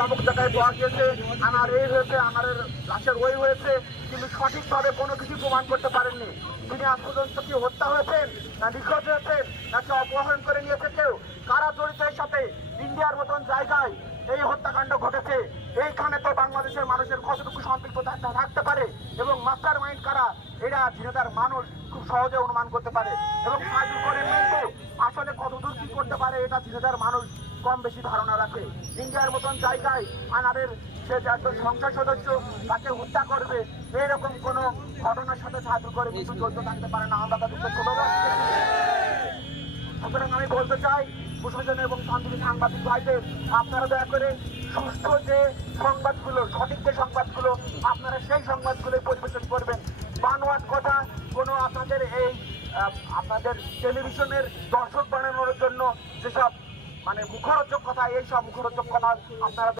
অমুক জায়গায় পাওয়া গিয়েছে, আনার এই হয়েছে, আনারের লাশের ওই হয়েছে, কিন্তু সঠিকভাবে কোনো কিছু প্রমাণ করতে পারেননি। তিনি আজ পর্যন্ত কি হত্যা হয়েছেন, না নিখোঁজ হয়েছেন, নাকি অপহরণ করে নিয়েছে কেউ, কারা জড়িত এর সাথে? ইন্ডিয়ার মতন জায়গায় এই হত্যাকাণ্ড ঘটেছে। এইখানে তো বাংলাদেশের মানুষের কতটুকু সম্পৃক্ততা থাকতে পারে এবং মাস্টার মাইন্ড কারা, এরা ঝিনাইদহের মানুষ খুব সহজে অনুমান করতে পারে। এবং সাজু করে মেয়েকে আসলে কতদূর কি করতে পারে এটা ঝিনাইদহের মানুষ কম বেশি ধারণা রাখে। ইন্ডিয়ার মতন জায়গায় আনারের সে যে একজন সংসদ সদস্য তাকে হত্যা করবে, এরকম কোন ঘটনার সাথে সাহায্য করে কিছু জড়িত থাকতে পারে না। আমরা তাদেরকে ছোট সুতরাং আমি বলতে চাই প্রশাসন এবং শান্তি সাংবাদিক ভাইদের, আপনারা দয়া করে সুস্থ যে সংবাদগুলো, সঠিক যে সংবাদগুলো, আপনারা সেই সংবাদগুলো পরিবেশন করবেন। বানোয়াট কথা কোনো আপনাদের এই আপনাদের টেলিভিশনের দর্শক বানানোর জন্য যেসব মানে মুখরোচক কথা, এই সব মুখরোচক কথা আপনারা